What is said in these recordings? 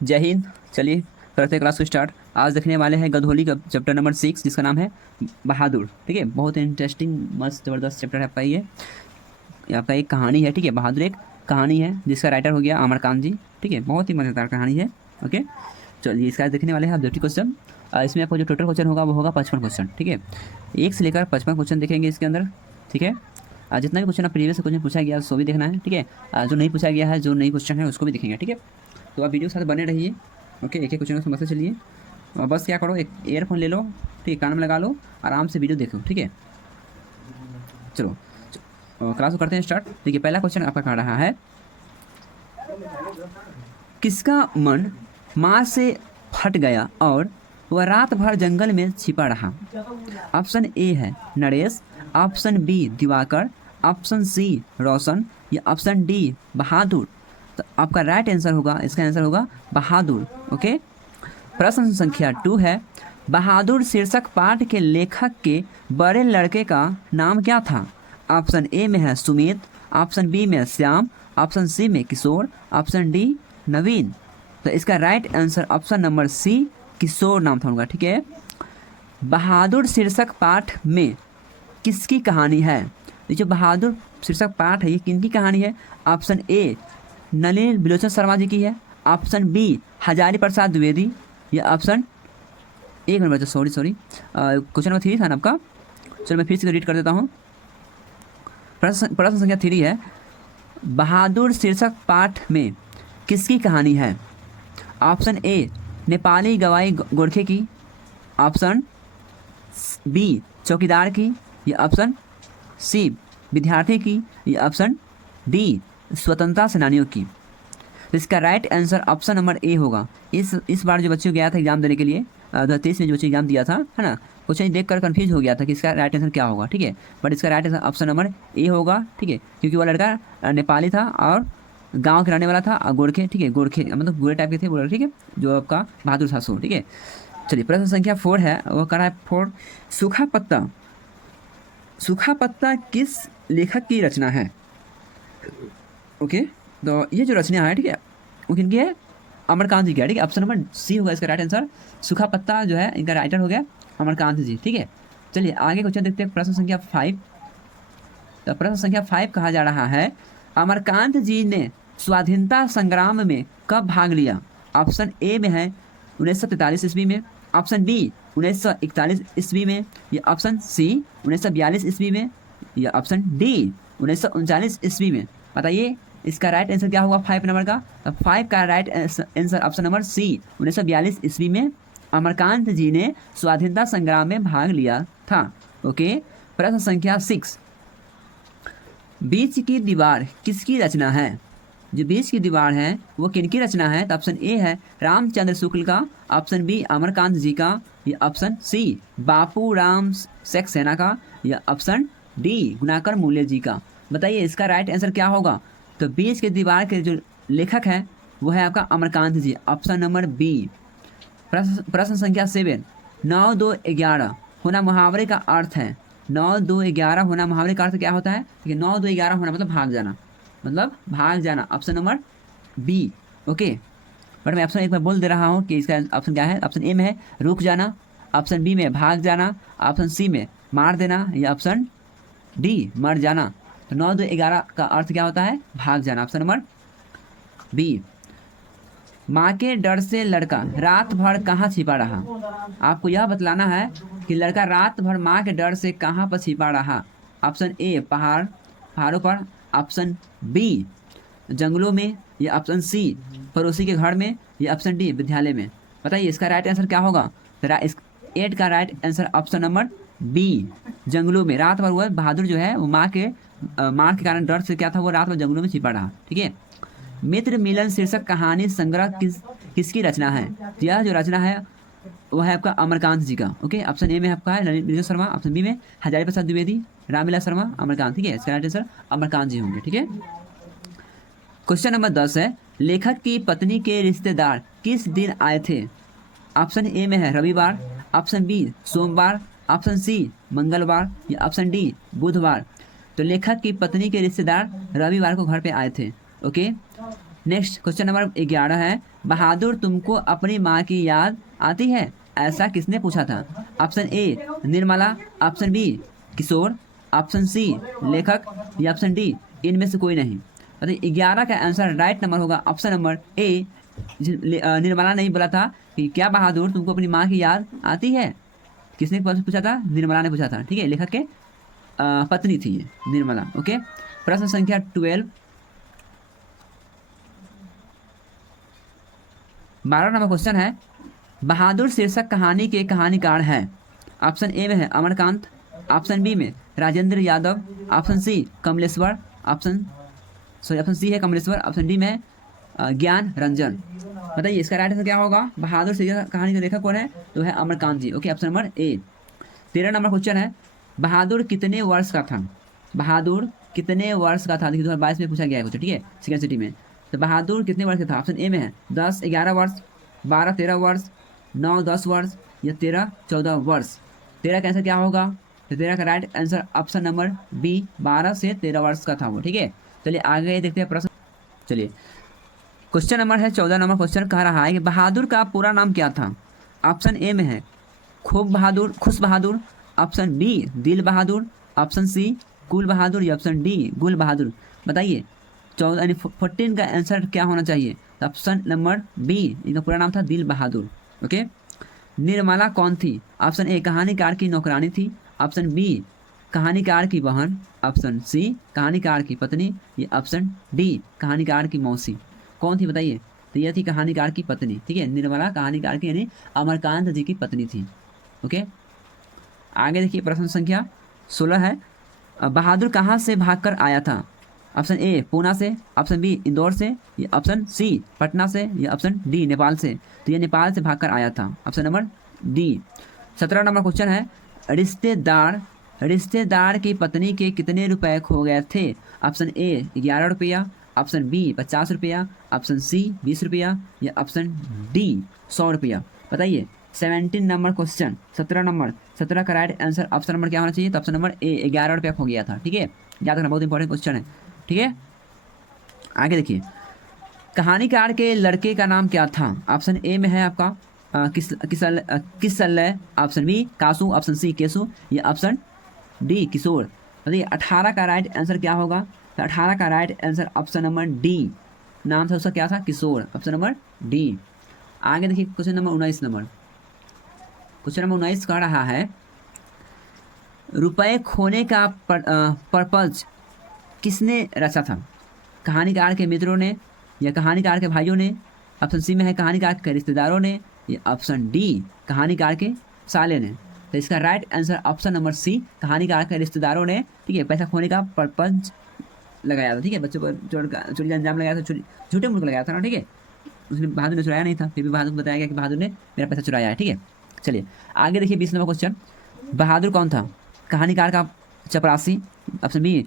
जय हिंद। चलिए करते हैं क्लास को स्टार्ट। आज देखने वाले हैं गधोली का चैप्टर नंबर 6 जिसका नाम है बहादुर। ठीक है, बहुत इंटरेस्टिंग मस्त ज़बरदस्त चैप्टर है आपका ये आपका एक कहानी है। ठीक है, बहादुर एक कहानी है जिसका राइटर हो गया अमरकांत जी। ठीक है, बहुत ही मज़ेदार कहानी है। ओके, चलिए इसका देखने वाले हैं ऑब्जेक्टिव क्वेश्चन। इसमें आपको जो टोटल क्वेश्चन होगा वो होगा 55 क्वेश्चन। ठीक है, 1 से लेकर 55 क्वेश्चन देखेंगे इसके अंदर। ठीक है, जितना भी क्वेश्चन आप प्रीवियस क्वेश्चन पूछा गया सो भी देखना है। ठीक है, जो नहीं पूछा गया है, जो नई क्वेश्चन है उसको भी देखेंगे। ठीक है, तो आप वीडियो के साथ बने रहिए। ओके, एक एक क्वेश्चन को समझते चलिए। और बस क्या करो, एक ईयरफोन ले लो, ठीक है, कान में लगा लो, आराम से वीडियो देखो। ठीक है, चलो क्लास को करते हैं स्टार्ट। देखिए पहला क्वेश्चन आपका कह रहा है, किसका मन माँ से फट गया और वह रात भर जंगल में छिपा रहा। ऑप्शन ए है Naresh, option B Diwakar, option C Roshan या ऑप्शन डी बहादुर। तो आपका राइट आंसर होगा, इसका आंसर होगा बहादुर। ओके, प्रश्न संख्या 2 है, बहादुर शीर्षक पाठ के लेखक के बड़े लड़के का नाम क्या था। ऑप्शन ए में है सुमित, ऑप्शन बी में श्याम, ऑप्शन सी में किशोर, ऑप्शन डी नवीन। तो इसका right answer option number C Kishore नाम था उनका। ठीक है, बहादुर शीर्षक पाठ में किसकी कहानी है। ये जो बहादुर शीर्षक पाठ है ये किनकी कहानी है। ऑप्शन ए नलिनी बिलोचन शर्मा जी की है, ऑप्शन बी हजारी प्रसाद द्विवेदी या ऑप्शन एक मिनट बच्चा, सॉरी क्वेश्चन नंबर 3 था ना आपका। चलो मैं फिर से रीड कर देता हूँ। प्रश्न संख्या 3 है, बहादुर शीर्षक पाठ में किसकी कहानी है। ऑप्शन ए नेपाली गवाई गोरखे की, ऑप्शन बी चौकीदार की या ऑप्शन सी विद्यार्थी की या ऑप्शन डी स्वतंत्रता सेनानियों की। तो इसका राइट आंसर ऑप्शन नंबर ए होगा। इस बार जो बच्चों गया था एग्जाम देने के लिए 2023 में जो बच्चे एग्जाम दिया था, है ना, क्वेश्चन देख कर कन्फ्यूज हो गया था कि इसका राइट आंसर क्या होगा। ठीक है, बट इसका राइट आंसर ऑप्शन नंबर ए होगा। ठीक है, क्योंकि वो लड़का नेपाली था और गांव के रहने वाला था और गोरखे, ठीक है, गोरखे मतलब गोरे टाइप के थे वो लड़के। ठीक है, जो आपका बहादुर था सो। ठीक है, चलिए प्रश्न संख्या 4 है, वो कह रहा है 4, सूखा पत्ता किस लेखक की रचना है। ओके, तो ये जो रचना है, ठीक है, वो किनकी है, अमरकांत जी की है। ठीक है, ऑप्शन नंबर सी होगा इसका राइट आंसर। सूखा पत्ता जो है इनका राइटर हो गया अमरकांत जी। ठीक है, चलिए आगे क्वेश्चन देखते हैं। प्रश्न संख्या 5। तो प्रश्न संख्या 5 कहा जा रहा है, अमरकांत जी ने स्वाधीनता संग्राम में कब भाग लिया। ऑप्शन ए में है 1943 ईस्वी में, ऑप्शन बी 1941 ईस्वी में या ऑप्शन सी 1942 ईस्वी में या ऑप्शन डी 1939 ईस्वी में। बताइए इसका राइट आंसर क्या होगा 5 नंबर का। 5 का right answer option number C 1942 ईस्वी में अमरकांत जी ने स्वाधीनता संग्राम में भाग लिया था। ओके, प्रश्न संख्या 6, बीच की दीवार किसकी रचना है। जो बीच की दीवार है वो किनकी रचना है। तो ऑप्शन ए है रामचंद्र शुक्ल का, ऑप्शन बी अमरकांत जी का या ऑप्शन सी बापू राम सक्सेना का या ऑप्शन डी गुणाकर मूल्य जी का। बताइए इसका राइट आंसर क्या होगा। तो बीच की दीवार के जो लेखक है वो है आपका अमरकांत जी, ऑप्शन नंबर बी। प्रश्न संख्या 7, 9 2 11 होना मुहावरे का अर्थ है। 9 2 11 होना मुहावरे का अर्थ क्या होता है। ठीक है, 9 2 11 होना मतलब भाग जाना, option number B. Okay, but मैं ऑप्शन एक बार बोल दे रहा हूँ कि इसका ऑप्शन क्या है। ऑप्शन ए में है रुक जाना, ऑप्शन बी में भाग जाना, ऑप्शन सी में मार देना या ऑप्शन डी मर जाना। तो 9 2 11 का अर्थ क्या होता है, भाग जाना, ऑप्शन नंबर बी। माँ के डर से लड़का रात भर कहाँ छिपा रहा। आपको यह बतलाना है कि लड़का रात भर माँ के डर से कहाँ पर छिपा रहा। ऑप्शन ए पहाड़ों पर, ऑप्शन बी जंगलों में या ऑप्शन सी पड़ोसी के घर में या ऑप्शन डी विद्यालय में। बताइए इसका राइट आंसर क्या होगा। इस 8 का right answer option number B जंगलों में। रात भर वो बहादुर जो है वो माँ के कारण डर से क्या था, वो रात भर जंगलों में छिपा रहा। ठीक है, मित्र मिलन शीर्षक कहानी संग्रह किसकी रचना है। यह जो रचना है वह है आपका अमरकांत जी का। ओके, ऑप्शन ए में आपका है नलिनी बिलोचन शर्मा, ऑप्शन बी में हजारी प्रसाद द्विवेदी, रामविलास शर्मा, अमरकांत। ठीक है, इसका राइट आंसर अमरकांत जी होंगे। ठीक है, क्वेश्चन नंबर 10 है, लेखक की पत्नी के रिश्तेदार किस दिन आए थे। ऑप्शन ए में है रविवार, ऑप्शन बी सोमवार, ऑप्शन सी मंगलवार या ऑप्शन डी बुधवार। तो लेखक की पत्नी के रिश्तेदार रविवार को घर पे आए थे। ओके, नेक्स्ट क्वेश्चन नंबर 11 है, बहादुर तुमको अपनी माँ की याद आती है, ऐसा किसने पूछा था? Option A Nirmala, option B Kishore, option C लेखक या ऑप्शन डी इनमें से कोई नहीं। मतलब 11 का आंसर राइट नंबर होगा ऑप्शन नंबर ए। निर्मला ने ही बोला था कि क्या बहादुर तुमको अपनी माँ की याद आती है? किसने पूछा था? निर्मला ने पूछा था। ठीक है, लेखक के पत्नी थी ये निर्मला। ओके, प्रश्न संख्या 12, 12 नंबर क्वेश्चन है, बहादुर शीर्षक कहानी के कहानीकार हैं। ऑप्शन ए में है अमरकांत, ऑप्शन बी में Rajendra Yadav, option C Kamleshwar, option C है कमलेश्वर, ऑप्शन डी में है ज्ञान रंजन। बताइए इसका राइट आंसर क्या होगा? बहादुर शीर्षक कहानी के लेखक कौन है? तो है Amarkant ji. Okay, option number A. 13 number question है, बहादुर कितने वर्ष का था? बहादुर कितने वर्ष का था? देखिए 2022 में पूछा गया है कुछ। ठीक है, सेकंड सिटी में। तो बहादुर कितने वर्ष का था? ऑप्शन ए में है 10-11 वर्ष, 12-13 वर्ष, 9-10 वर्ष या 13-14 वर्ष। 13 का आंसर क्या होगा? तो 13 का right answer option number B 12 से 13 वर्ष का था वो। ठीक है, चलिए आगे देखते हैं प्रश्न। चलिए क्वेश्चन नंबर है 14 नंबर क्वेश्चन कह रहा है कि बहादुर का पूरा नाम क्या था? ऑप्शन ए में है खूब बहादुर, खुश बहादुर, ऑप्शन बी दिल बहादुर, ऑप्शन सी कुल बहादुर या ऑप्शन डी गुल बहादुर। बताइए 14 यानी 14 का आंसर क्या होना चाहिए? ऑप्शन नंबर बी, इनका पूरा नाम था दिल बहादुर। ओके, निर्मला कौन थी? ऑप्शन ए कहानीकार की नौकरानी थी, ऑप्शन बी कहानीकार की बहन, ऑप्शन सी कहानीकार की पत्नी या ऑप्शन डी कहानीकार की मौसी। कौन थी बताइए? तो यह थी कहानीकार की पत्नी। ठीक है, निर्मला कहानीकार की यानी अमरकांत जी की पत्नी थी। ओके, आगे देखिए प्रश्न संख्या 16 है, बहादुर कहाँ से भागकर आया था? ऑप्शन ए पूना से, ऑप्शन बी इंदौर से या ऑप्शन सी पटना से या ऑप्शन डी नेपाल से। तो ये नेपाल से भागकर आया था, option number D. 17 number question है, रिश्तेदार की पत्नी के कितने रुपए खो गए थे? ऑप्शन ए 11 रुपया, ऑप्शन बी 50 रुपया, ऑप्शन सी 20 रुपया या ऑप्शन डी 100 रुपया। बताइए 17 नंबर क्वेश्चन, 17 का राइट आंसर ऑप्शन नंबर क्या होना चाहिए? तो ऑप्शन नंबर ए 11 रुपया खो गया था। ठीक है, याद रखना, बहुत इंपॉर्टेंट क्वेश्चन है। ठीक है, आगे देखिए, कहानीकार के लड़के का नाम क्या था? ऑप्शन ए में है आपका Kislay, option B Kasu, option C Kesu या ऑप्शन डी किशोर। बताइए 18 का राइट आंसर क्या होगा? तो 18 का right answer option number D, नाम था उसका क्या था? किशोर, ऑप्शन नंबर डी। आगे देखिए क्वेश्चन नंबर 19 क्वेश्चन नंबर 19 कह रहा है, रुपए खोने का पर्पज किसने रचा था? कहानीकार के मित्रों ने या कहानीकार के भाइयों ने, ऑप्शन सी में है कहानीकार के रिश्तेदारों ने या ऑप्शन डी कहानीकार के साले ने। तो इसका right answer option number C कहानीकार के रिश्तेदारों ने। ठीक है, पैसा खोने का पर्पज लगाया था। ठीक है, बच्चों पर चोरी का अंजाम लगाया था, झूठे मुल्क लगाया था ना। ठीक है, उसने बहादुर ने चुराया नहीं था, फिर भी बहादुर को बताया गया कि बहादुर ने मेरा पैसा चुराया है। ठीक है, चलिए आगे देखिए 20 नंबर क्वेश्चन, बहादुर कौन था? कहानीकार का चपरासी, ऑप्शन बी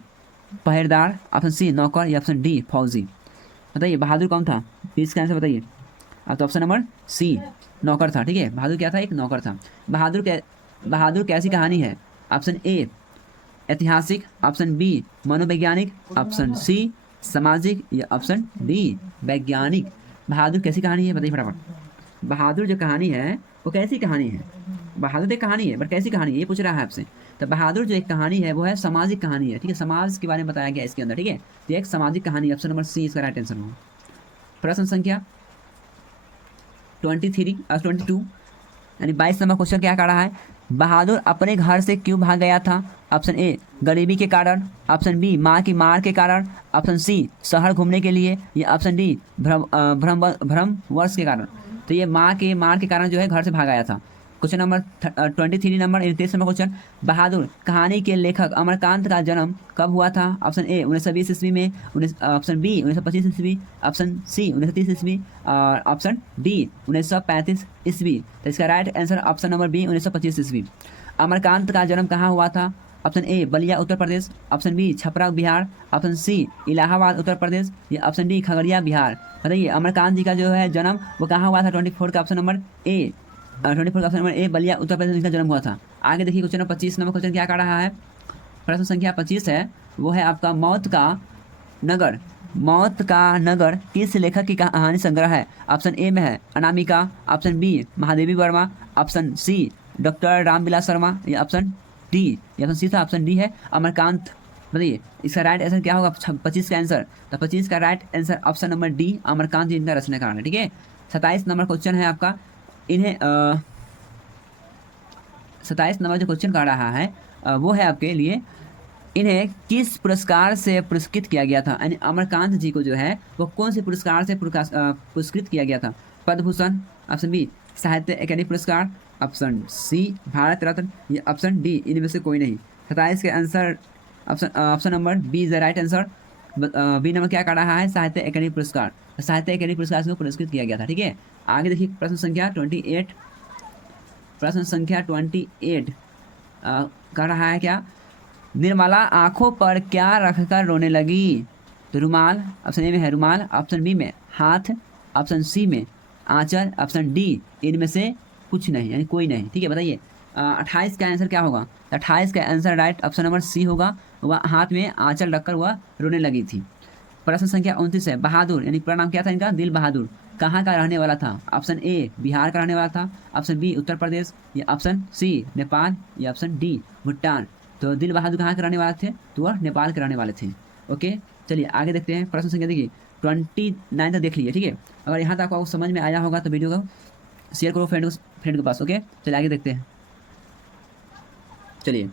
पहरेदार, ऑप्शन सी नौकर या ऑप्शन डी फौजी। बताइए बहादुर कौन था? 20 का आंसर बताइए। अब तो ऑप्शन नंबर सी नौकर था। ठीक है, बहादुर क्या था? एक नौकर था। बहादुर कैसी कहानी है? ऑप्शन ए ऐतिहासिक, ऑप्शन बी मनोवैज्ञानिक, ऑप्शन सी सामाजिक या ऑप्शन डी वैज्ञानिक। बहादुर कैसी कहानी है? बताइए फटाफट। बहादुर जो कहानी है वो कैसी कहानी है? बहादुर एक कहानी है, बट कैसी कहानी है ये पूछ रहा है आपसे। तो बहादुर जो एक कहानी है वो है सामाजिक कहानी है। ठीक है, समाज के बारे में बताया गया इसके अंदर। ठीक है, तो एक सामाजिक कहानी, ऑप्शन नंबर सी इसका राइट आंसर होगा। प्रश्न संख्या 22 यानी 22 नंबर क्वेश्चन क्या कर रहा है, बहादुर अपने घर से क्यों भाग गया था? ऑप्शन ए गरीबी के कारण, ऑप्शन बी माँ की मार के कारण, ऑप्शन सी शहर घूमने के लिए या ऑप्शन डी भ्रमवश के कारण। तो ये माँ के मार के कारण जो है घर से भाग आया था। Question number 23 number 23 number question, Bahadur कहानी के लेखक अमरकांत का जन्म कब हुआ था? ऑप्शन ए 1920 ईस्वी में, ऑप्शन बी 1925 ईस्वी, ऑप्शन सी 1930 ईस्वी और ऑप्शन डी 1935 ईस्वी। तो इसका right answer option number B 1925 ईस्वी। अमरकांत का जन्म कहाँ हुआ था? Option A Ballia Uttar Pradesh, option B Chhapra Bihar, option C Allahabad Uttar Pradesh या ऑप्शन डी खगड़िया बिहार। बताइए अमरकांत जी का जो है जन्म वो कहाँ हुआ था? 24 का ऑप्शन नंबर ए 24 का ऑप्शन नंबर ए बलिया उत्तर प्रदेश में इनका जन्म हुआ था। आगे देखिए क्वेश्चन नंबर 25 नंबर क्वेश्चन क्या कर रहा है, प्रश्न संख्या 25 है, वो है आपका मौत का नगर मौत का नगर किस लेखक की कहानी संग्रह है? ऑप्शन ए में है Anamika, option B Mahadevi Verma, option C doctor Ramvilas Sharma, या ऑप्शन डी, या ऑप्शन सी था, ऑप्शन डी है अमरकांत। बताइए इसका राइट आंसर क्या होगा 25 का आंसर? तो 25 का right answer option number D Amarkant ji इनका रचनाकार है। ठीक है, 27 नंबर क्वेश्चन है आपका। इन्हें 27 नंबर जो क्वेश्चन कर रहा है वो है आपके लिए, इन्हें किस पुरस्कार से पुरस्कृत किया गया था? यानी अमरकांत जी को जो है वो कौन से पुरस्कार से पुरस्कृत किया गया था? पद्म भूषण, ऑप्शन बी साहित्य अकेडमी पुरस्कार, ऑप्शन सी भारत रत्न, या ऑप्शन डी इनमें से कोई नहीं। 27 के answer option number B is the right answer. B number क्या कर रहा है? साहित्य अकेडमी पुरस्कार। साहित्य अकेडमी पुरस्कार से पुरस्कृत किया गया था। ठीक है, आगे देखिए प्रश्न संख्या 28। प्रश्न संख्या 28 कर रहा है क्या? निर्मला आंखों पर क्या रखकर रोने लगी? तो रुमाल, ऑप्शन ए में है रुमाल, ऑप्शन बी में हाथ, ऑप्शन सी में आंचल, ऑप्शन डी इनमें से कुछ नहीं, यानी कोई नहीं। ठीक है, बताइए 28 का आंसर क्या होगा? 28 का answer right option number C होगा, वह हाथ में आंचल रखकर वह रोने लगी थी। प्रश्न संख्या 29 है बहादुर, यानी पूरा नाम क्या था इनका? दिल बहादुर, कहाँ का रहने वाला था? ऑप्शन ए बिहार का रहने वाला था, ऑप्शन बी उत्तर प्रदेश, या ऑप्शन सी नेपाल, या ऑप्शन डी भूटान। तो दिल बहादुर कहाँ के रहने वाले थे? तो वह नेपाल के रहने वाले थे। ओके, चलिए आगे देखते हैं। प्रश्न संख्या देखिए 29 तक देख लीजिए। ठीक है, अगर यहाँ तक आपको समझ में आया होगा तो वीडियो को शेयर करो फ्रेंड के पास। ओके, चलिए आगे देखते हैं। चलिए,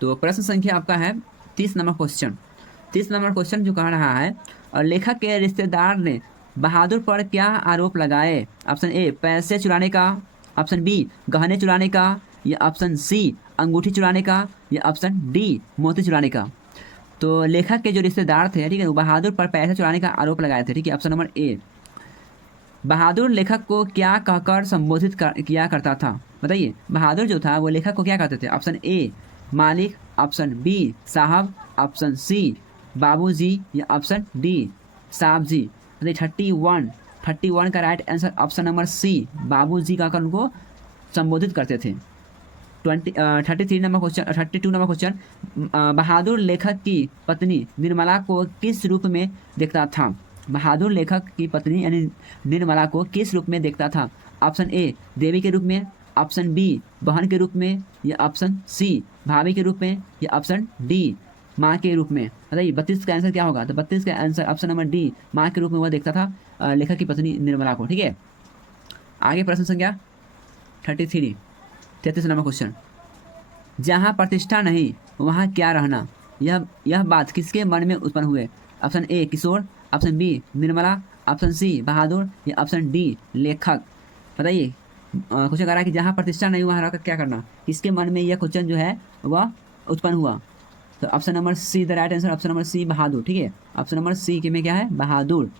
तो प्रश्न संख्या आपका है 30 नंबर क्वेश्चन। 30 नंबर क्वेश्चन जो कह रहा है, और लेखक के रिश्तेदार ने बहादुर पर क्या आरोप लगाए? ऑप्शन ए पैसे चुराने का, ऑप्शन बी गहने चुराने का, या ऑप्शन सी अंगूठी चुराने का, या ऑप्शन डी मोती चुराने का। तो लेखक के जो रिश्तेदार थे, ठीक है, वो बहादुर पर पैसे चुराने का आरोप लगाए थे। ठीक है, ऑप्शन नंबर ए। बहादुर लेखक को क्या कहकर संबोधित किया करता था? बताइए बहादुर जो था वो लेखक को क्या कहते थे? ऑप्शन ए मालिक, ऑप्शन बी साहब, ऑप्शन सी बाबूजी, या ऑप्शन डी साहब जी। बताइए 31 का right answer option number C बाबूजी कहकर उनको संबोधित करते थे। 32 नंबर क्वेश्चन बहादुर लेखक की पत्नी निर्मला को किस रूप में देखता था? बहादुर लेखक की पत्नी यानी निर्मला को किस रूप में देखता था? ऑप्शन ए देवी के रूप में, ऑप्शन बी बहन के रूप में, या ऑप्शन सी भाभी के रूप में, या ऑप्शन डी माँ के रूप में। बताइए 32 का आंसर क्या होगा? तो 32 का आंसर ऑप्शन नंबर डी माँ के रूप में वह देखता था लेखक की पत्नी निर्मला को। ठीक है, आगे प्रश्न संख्या 33 नंबर क्वेश्चन जहाँ प्रतिष्ठा नहीं वहाँ क्या रहना? यह बात किसके मन में उत्पन्न हुए? Option A Kishore, option B Nirmala, option C Bahadur, या ऑप्शन डी लेखक। बताइए क्वेश्चन कह रहा है कि जहाँ प्रतिष्ठा नहीं वहाँ रहकर क्या करना? किसके मन में यह क्वेश्चन जो है वह उत्पन्न हुआ? तो option number C the right answer, option number C Bahadur. ठीक है, ऑप्शन नंबर सी के में क्या है? बहादुर।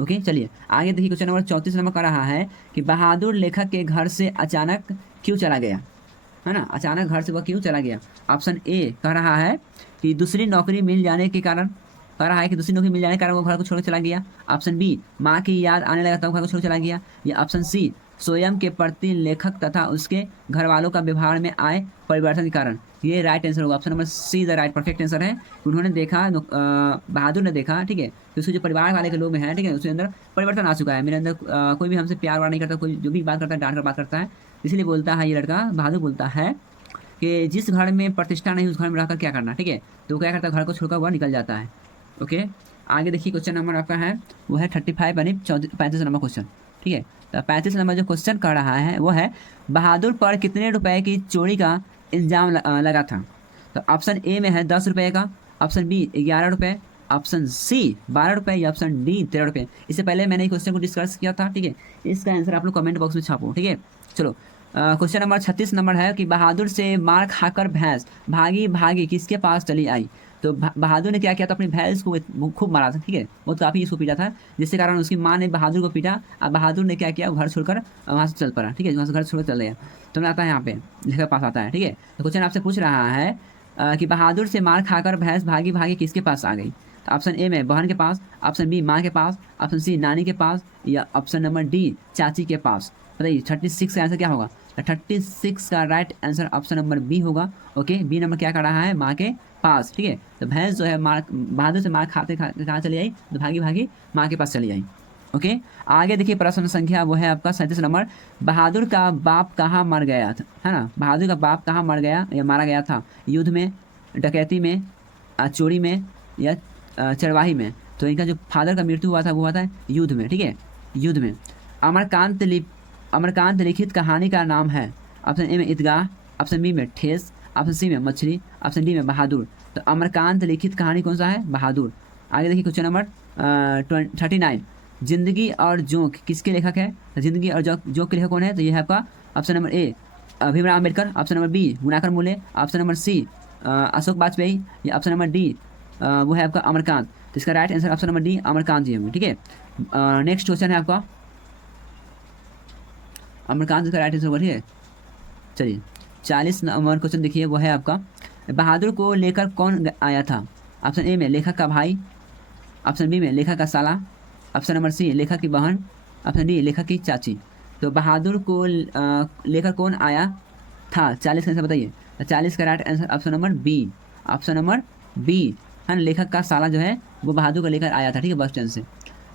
ओके, चलिए आगे देखिए। क्वेश्चन नंबर 34 नंबर का रहा है कि बहादुर लेखक के घर से अचानक क्यों चला गया? है ना, अचानक घर से वह क्यों चला गया? ऑप्शन ए कह रहा है कि दूसरी नौकरी मिल जाने के कारण, कह रहा है कि दूसरी नौकरी मिल जाने के कारण वो घर को छोड़ चला गया। ऑप्शन बी माँ की याद आने लगा तब घर को छोड़ चला गया, या ऑप्शन सी स्वयं के प्रति लेखक तथा उसके घर वालों का व्यवहार में आए परिवर्तन के कारण। ये राइट आंसर होगा, option number C the right perfect answer है। उन्होंने देखा बहादुर ने देखा, ठीक है, कि उसके जो परिवार वाले के लोग हैं, ठीक है, उसके अंदर परिवर्तन आ चुका है। मेरे अंदर कोई भी हमसे प्यार वार नहीं करता, कोई जो भी बात करता है डांट कर बात करता है। इसलिए बोलता है ये लड़का बहादुर बोलता है कि जिस घर में प्रतिष्ठा नहीं उस घर में रहकर क्या करना। ठीक है, तो क्या करता है घर को छोड़कर वह निकल जाता है। ओके, आगे देखिए क्वेश्चन नंबर आपका है वो है 35 यानी 35 नंबर क्वेश्चन। ठीक है, तो 35 नंबर जो क्वेश्चन कर रहा है वो है बहादुर पर कितने रुपए की चोरी का इल्जाम लगा था? तो ऑप्शन ए में है 10 रुपये का, ऑप्शन बी 11 रुपये, ऑप्शन सी 12 रुपये, या ऑप्शन डी 13 रुपये। इससे पहले मैंने इस क्वेश्चन को डिस्कस किया था। ठीक है, इसका आंसर आप लोग कमेंट बॉक्स में छापो। ठीक है, चलो क्वेश्चन नंबर 36 नंबर है कि बहादुर से मार खाकर भैंस भागी भागी किसके पास चली आई? तो बहादुर ने क्या किया था? अपनी भैंस को खूब मारा था। ठीक है, वो तो काफ़ी इसको पीटा था, जिसके कारण उसकी माँ ने बहादुर को पीटा। अब बहादुर ने क्या किया? घर छोड़कर वहाँ से चल पड़ा। ठीक है, वहाँ से घर छोड़कर चल गया। तो आता है यहाँ पे लिखकर पास आता है। ठीक है, तो क्वेश्चन आपसे पूछ रहा है कि बहादुर से मार खाकर भैंस भागी भागी किसके पास आ गई? तो ऑप्शन ए में बहन के पास, ऑप्शन बी माँ के पास, ऑप्शन सी नानी के पास, या ऑप्शन नंबर डी चाची के पास। बताइए 36 का आंसर क्या होगा? 36 का right answer option number B होगा। ओके, बी नंबर क्या कर रहा है, माँ के पास। ठीक है, तो भैंस जो है माँ, बहादुर से माँ खाते खाते कहाँ चली आई, तो भागी भागी माँ के पास चली आई। ओके, आगे देखिए प्रश्न संख्या वो है आपका 37 नंबर। बहादुर का बाप कहाँ मर गया था, है ना, बहादुर का बाप कहाँ मर गया या मारा गया था, युद्ध में, डकैती में, चोरी में, या चरवाही में। तो इनका जो फादर का मृत्यु हुआ था वो हुआ था युद्ध में। ठीक है, युद्ध में। अमरकांत लिखित कहानी का नाम है, ऑप्शन ए में ईदगाह, ऑप्शन बी में ठेस, ऑप्शन सी में मछली, ऑप्शन डी में बहादुर। तो अमरकांत लिखित कहानी कौन सा है, बहादुर। आगे देखिए क्वेश्चन नंबर 39, जिंदगी और जोंक किसके लेखक है, जिंदगी और जोंक के लेखक कौन है, तो ये है आपका option number A Bhimrao Ambedkar, option number B Gunakar Muley, option number C Ashok Vajpeyi, या ऑप्शन नंबर डी वो है आपका अमरकांत। तो इसका right answer option number D Amarkant ji होंगे। ठीक है, नेक्स्ट क्वेश्चन है आपका अमरकांत, इसका राइट आंसर होगा। ठीक है, चलिए 40 नंबर क्वेश्चन देखिए, वो है आपका बहादुर को लेकर कौन आया था, ऑप्शन ए में लेखक का भाई, ऑप्शन बी में लेखक का साला, ऑप्शन नंबर सी लेखक की बहन, ऑप्शन डी लेखक की चाची। तो बहादुर को लेकर कौन आया था, 40 का आंसर बताइए। तो 40 का right answer option number B, option number B है ना, लेखक का साला जो है वो बहादुर को लेकर आया था। ठीक है, बस स्टैंड से।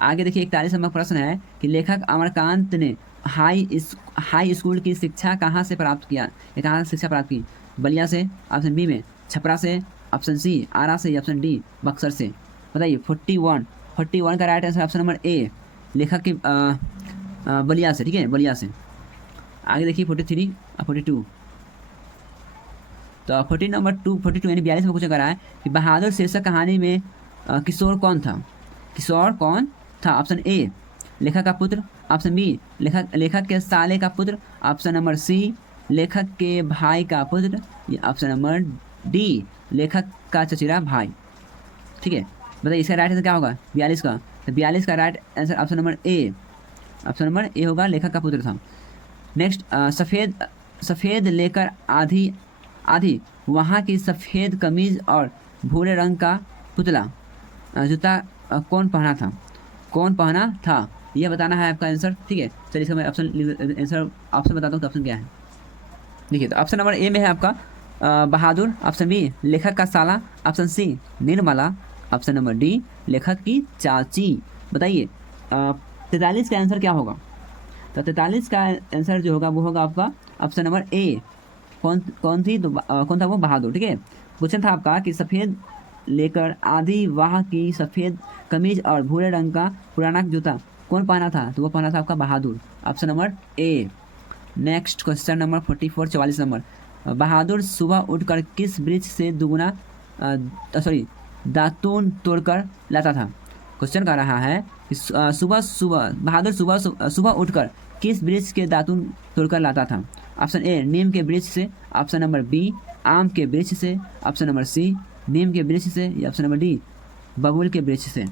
आगे देखिए 41 नंबर प्रश्न है कि लेखक अमरकांत ने हाई स्कूल की शिक्षा कहाँ से प्राप्त किया, या कहाँ से शिक्षा प्राप्त की, बलिया से, ऑप्शन बी में छपरा से, ऑप्शन सी आरा से, या ऑप्शन डी बक्सर से। बताइए 41 का right answer option number A लेखक की बलिया से। ठीक है, बलिया से। आगे देखिए 43 और 42। तो 42 यानी 42 में कुछ करा है कि बहादुर शीर्षक कहानी में किशोर कौन था, किशोर कौन था, ऑप्शन ए लेखक का पुत्र, ऑप्शन बी लेखक के साले का पुत्र, ऑप्शन नंबर सी लेखक के भाई का पुत्र, या ऑप्शन नंबर डी लेखक का चचेरा भाई। ठीक है, बताइए इसका राइट आंसर क्या होगा, 42 का। तो 42 का राइट आंसर ऑप्शन नंबर ए होगा, लेखक का पुत्र था। नेक्स्ट सफ़ेद लेकर आधी वहाँ की सफ़ेद कमीज और भूरे रंग का पुतला जूता कौन पहना था, यह बताना है आपका आंसर। ठीक है, चलिए इसका मैं ऑप्शन बताता हूँ तो ऑप्शन क्या है। देखिए, तो ऑप्शन नंबर ए में है आपका बहादुर, ऑप्शन बी लेखक का साला, option C Nirmala, option number D लेखक की चाची। बताइए 43 का आंसर क्या होगा। तो 43 का आंसर जो होगा वो होगा आपका ऑप्शन नंबर ए, कौन था वो, बहादुर। ठीक है, क्वेश्चन था आपका कि सफ़ेद लेकर आधी वाह की सफ़ेद कमीज और भूरे रंग का पुराना जूता कौन पहना था, तो वो पहना था आपका Bahadur, option number A. Next question number 44 44 number, Bahadur सुबह उठकर किस वृक्ष से दातून तोड़कर लाता था। क्वेश्चन कर रहा है कि बहादुर सुबह उठकर किस वृक्ष के दातून तोड़कर लाता था। ऑप्शन ए नीम के वृक्ष से, ऑप्शन नंबर बी आम के वृक्ष से, ऑप्शन नंबर सी नीम के वृक्ष से, या ऑप्शन नंबर डी बबूल के वृक्ष से।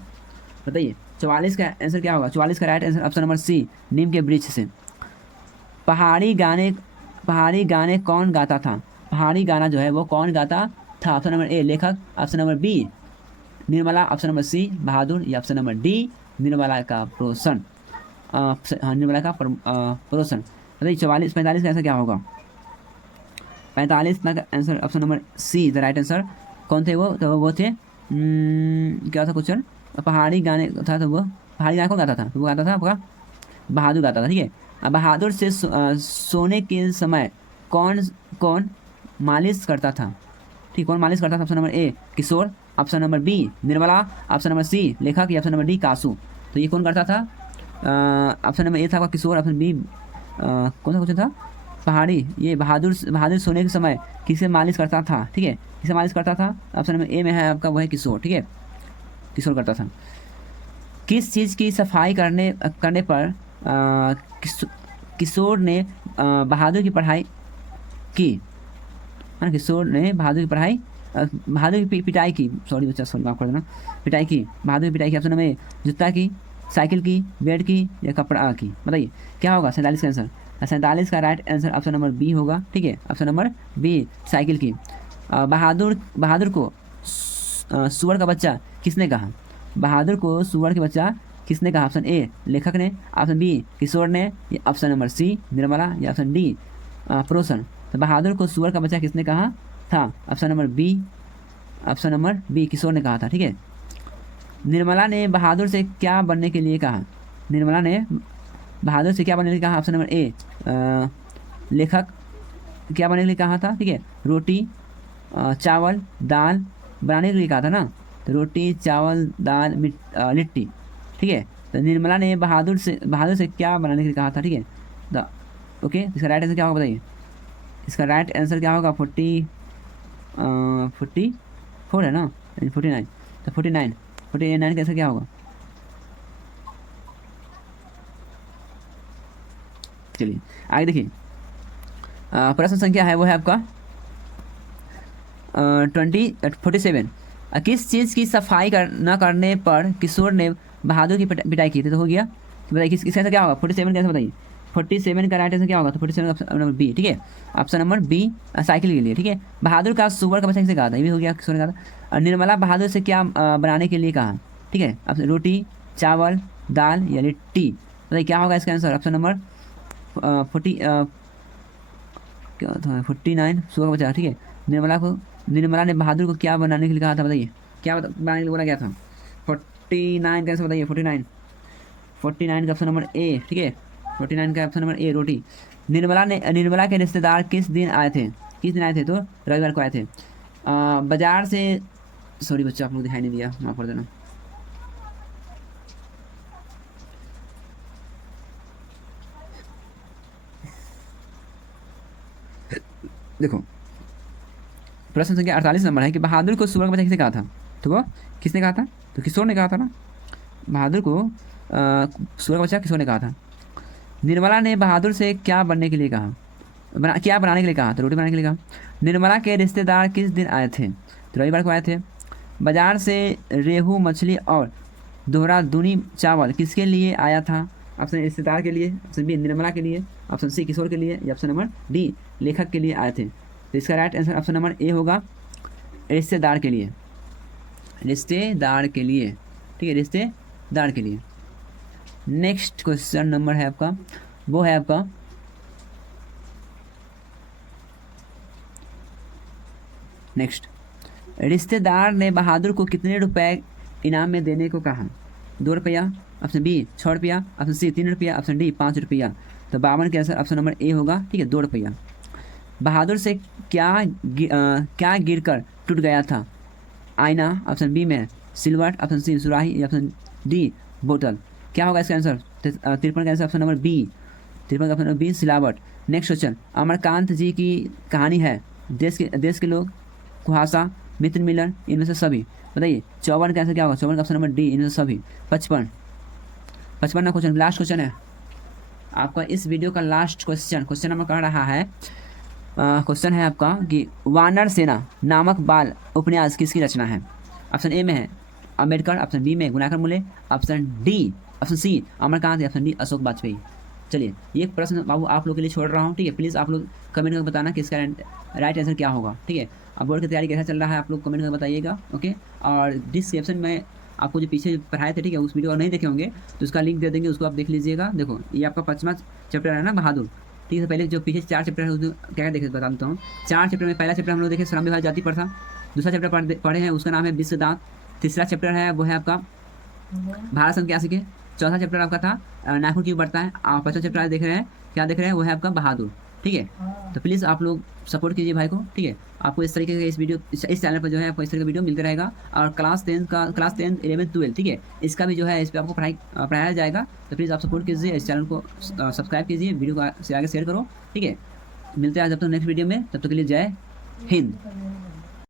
बताइए 44 का आंसर क्या होगा। 44 का right answer option number C नीम के वृक्ष से। पहाड़ी गाने कौन गाता था, पहाड़ी गाना जो है वो कौन गाता था। ऑप्शन नंबर ए लेखक, option number B Nirmala, option number C Bahadur, या ऑप्शन नंबर डी निर्मला का प्रोसन। निर्मला का प्रोसन। बताइए 45 का आंसर क्या होगा। 45 का answer option number C the right answer. कौन थे वो, तो वो थे क्या था क्वेश्चन, पहाड़ी गाने था, तो वो पहाड़ी गाना कौन गाता था, तो वो गाता था आपका बहादुर गाता था। ठीक है, अब बहादुर से सोने के समय कौन मालिश करता था। ठीक, कौन मालिश करता था। Option number A Kishore, option number B Nirmala, option number C लेखक, या ऑप्शन नंबर डी कासू। तो ये कौन करता था। ऑप्शन नंबर ए था आपका किशोर, ऑप्शन बी कौन सा क्वेश्चन था, पहाड़ी, ये बहादुर सोने के समय किसे मालिश करता था। ठीक है, किसे मालिश करता था। ऑप्शन नंबर ए में है आपका वह किशोर। ठीक है, किशोर करता था। किस चीज़ की सफाई करने पर किशोर ने बहादुर की पढ़ाई की, है ना, किशोर ने बहादुर की पिटाई की, सॉरी बच्चा सॉरी माफ कर देना, पिटाई की, बहादुर की पिटाई की। ऑप्शन नंबर ए जूता की, साइकिल की, बेड की, या कपड़ा की। बताइए क्या होगा 47 का आंसर। 47 का right answer option number B होगा। ठीक है, ऑप्शन नंबर बी साइकिल की। बहादुर को सुअर का बच्चा किसने कहा, बहादुर को सुअर का बच्चा किसने कहा। ऑप्शन ए लेखक ने, ऑप्शन बी किशोर ने, या ऑप्शन नंबर सी निर्मला, या ऑप्शन डी प्रोसन। तो बहादुर को सुअर का बच्चा किसने कहा था? Option number B, option number B Kishore ने कहा था। ठीक है। निर्मला ने बहादुर से क्या बनने के लिए कहा? निर्मला ने बहादुर से क्या बनने के लिए कहा? ऑप्शन नंबर ए लेखक। क्या बनने के लिए कहा था? ठीक है। रोटी, चावल, दाल बनाने के लिए कहा था ना, तो रोटी, चावल, दाल, लिट्टी। ठीक है। तो निर्मला ने बहादुर से क्या बनाने के लिए कहा था? ठीक है। द ओके, इसका राइट आंसर क्या होगा बताइए? इसका राइट आंसर क्या होगा? 44 है ना, 49। तो 49 का आंसर क्या होगा? चलिए आगे देखिए। प्रश्न संख्या है वो है आपका 47। किस चीज़ की सफाई न करने पर किशोर ने बहादुर की पिटाई की थी? तो हो गया। बताइए किसका आंसर क्या होगा? 47 कैसे बताइए? 47 का राइट आंसर क्या होगा? तो 47 ऑप्शन नंबर बी। ठीक है। ऑप्शन नंबर बी साइकिल के लिए। ठीक है। बहादुर का सुअर का बच्चा किसे कहा था? ये भी हो गया, किशोर ने कहा था। और निर्मला बहादुर से क्या बनाने के लिए कहा? ठीक है। ऑप्शन रोटी, चावल, दाल या लिट्टी। बताइए क्या होगा इसका आंसर? ऑप्शन नंबर 49 सुअर का बच्चा। ठीक है। निर्मला ने बहादुर को क्या बनाने के लिए कहा था? बताइए क्या बनाने के लिए बोला गया था? 49 कैसे बताइए? 49 का ऑप्शन नंबर ए। ठीक है। 49 का ऑप्शन नंबर ए रोटी। निर्मला के रिश्तेदार किस दिन आए थे? तो रविवार को आए थे। बाजार से, सॉरी बच्चा आप लोग दिखाई नहीं दिया, माफ कर देना। देखो प्रश्न संख्या 48 नंबर है कि बहादुर को सुअर का बच्चा किसने कहा था? तो वो किसने कहा था? तो किशोर ने कहा था ना। बहादुर को सुअर का बच्चा किशोर ने कहा था। निर्मला ने बहादुर से क्या बनने के लिए कहा? क्या बनाने के लिए कहा? तो रोटी बनाने के लिए कहा। निर्मला के रिश्तेदार किस दिन आए थे? तो रविवार को आए थे। बाजार से रेहू मछली और देहरादूनी चावल किसके लिए आया था? ऑप्शन ए रिश्तेदार के लिए, ऑप्शन बी निर्मला के लिए, ऑप्शन सी किशोर के लिए, या ऑप्शन नंबर डी लेखक के लिए आए थे। तो इसका राइट आंसर ऑप्शन नंबर ए होगा, रिश्तेदार के लिए। रिश्तेदार के लिए। ठीक है, रिश्तेदार के लिए। नेक्स्ट क्वेश्चन नंबर है आपका, वो है आपका नेक्स्ट। रिश्तेदार ने बहादुर को कितने रुपए इनाम में देने को कहा? 2 रुपया, ऑप्शन बी 6 रुपया, ऑप्शन सी 3 रुपया, ऑप्शन डी 5 रुपया। तो 52 के आंसर ऑप्शन नंबर ए होगा। ठीक है, 2 रुपया। बहादुर से क्या गिरकर टूट गया था? आईना, ऑप्शन बी में सिल्वर, ऑप्शन सी सुराही, ऑप्शन डी बोतल। क्या होगा इसका आंसर? 53 का आंसर ऑप्शन नंबर बी। 53 का ऑप्शन नंबर बी सिलावट। नेक्स्ट क्वेश्चन, अमरकांत जी की कहानी है देश के लोग, कुहासा, मित्र मिलन, इनमें से सभी। बताइए 54 का आंसर क्या होगा? 54 का ऑप्शन नंबर डी, इनमें से सभी। 55 ना क्वेश्चन, लास्ट क्वेश्चन है आपका इस वीडियो का लास्ट क्वेश्चन नंबर कह रहा है, क्वेश्चन है आपका कि वानर सेना नामक बाल उपन्यास किसकी रचना है? ऑप्शन ए में है अम्बेडकर, ऑप्शन बी में Gunakar Mule, option C Amarkant, option D Ashok Vajpeyi. चलिए ये प्रश्न बाबू आप लोग के लिए छोड़ रहा हूँ। ठीक है, प्लीज़ आप लोग कमेंट करके बताना कि इसका राइट आंसर क्या होगा। ठीक है, अब बोर्ड की तैयारी कैसा चल रहा है आप लोग कमेंट करके बताइएगा। ओके, और डिस्क्रिप्शन में आपको जो पीछे पढ़ाए थे, ठीक है, उस वीडियो और नहीं देखे होंगे तो उसका लिंक दे देंगे, उसको आप देख लीजिएगा। देखो ये आपका 5वां चैप्टर है ना बहादुर। ठीक है, पहले जो पीछे 4 चैप्टर है उसमें क्या देखे बता देता हूँ। 4 चैप्टर में पहला चैप्टर हम लोग देखे श्रम विभाग जाति प्रथा, दूसरा चैप्टर पढ़े हैं उसका नाम है विश्व दांत, तीसरा चैप्टर है वो है आपका भारत संघ के आशिक है, चौथा चैप्टर आपका था नागपुर क्यों बढ़ता है, और 5वां चैप्टर आज देख रहे हैं क्या देख रहे हैं वो है आपका बहादुर। ठीक है, तो प्लीज़ आप लोग सपोर्ट कीजिए भाई को। ठीक है, आपको इस तरीके का इस चैनल पर जो है आपको इस तरह का वीडियो मिलता रहेगा। और क्लास 10 11 12, ठीक है, इसका भी जो है इस पर आपको पढ़ाया जाएगा। तो प्लीज़ आप सपोर्ट कीजिए, इस चैनल को सब्सक्राइब कीजिए, वीडियो को से आगे शेयर करो। ठीक है, मिलते हैं जब तक नेक्स्ट वीडियो में, तब तक के लिए जय हिंद।